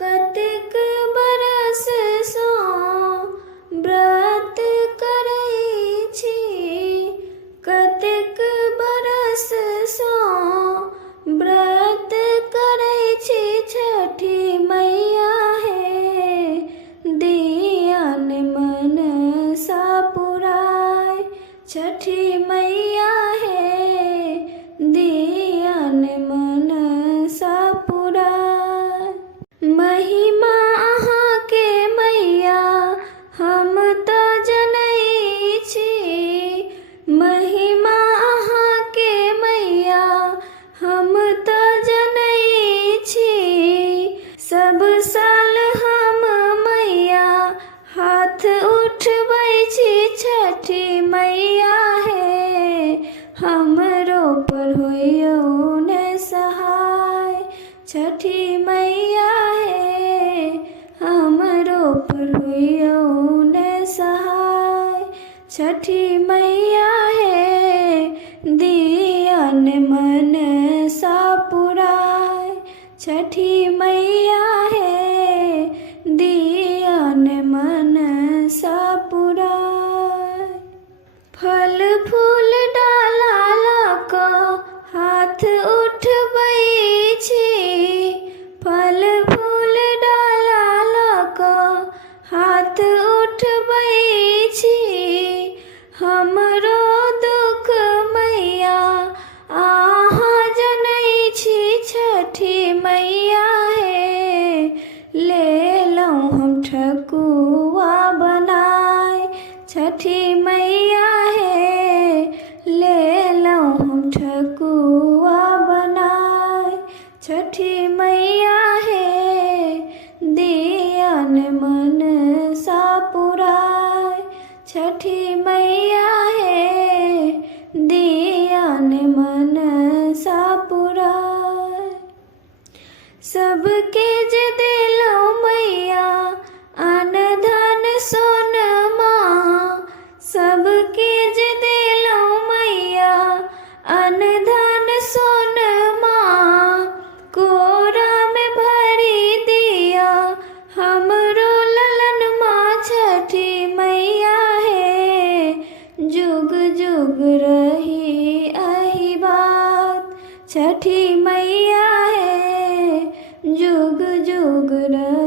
कतेक बरस सँ व्रत करै छी, कतेक बरस सँ व्रत करै छी। छठी मैया हे दियन मनसा पुराय, छठी मैया हे दियन मनसा पुराय। महिमा अहाँके मैया हम तऽ जनै छी, महिमा अहाँके मैया हम तऽ जनै छी। सब साल हम मैया हाथ उठबै छी, छठी मैया हे हमरो पर होइयौ ने सहाय, छठी मैया हे हमरो पर होइयौ ने सहाय। छठी मैया हे दियन मनसा पुराय, छठी मैया हे दियन मनसा पुराय। फल फूल डाला लऽ कऽ हाथ उठबै छी, फल फूल डाला लऽ कऽ हाथ उठबै छी। हमरो दुख मैया अहाँ जनै छी, छठी मैया हे लेलहुँ हम ठकुआ बनाय, छठी मैया हे लेलहुँ हम ठकुआ बनाय। छठी मैया हे दियन मनसा पुराय, छठी मैया हे दियन मनसा पुराय। सबके जे देलहुँ मैया अन्न धन सोनमा, सबके जे देलहुँ मैया अन्न धन सोनमा। कोरा में भरी दिया हमरो ललनमा, छठी मैया हे जुग जुग रही एही बात, छठी मैया हे जुग जुग रही।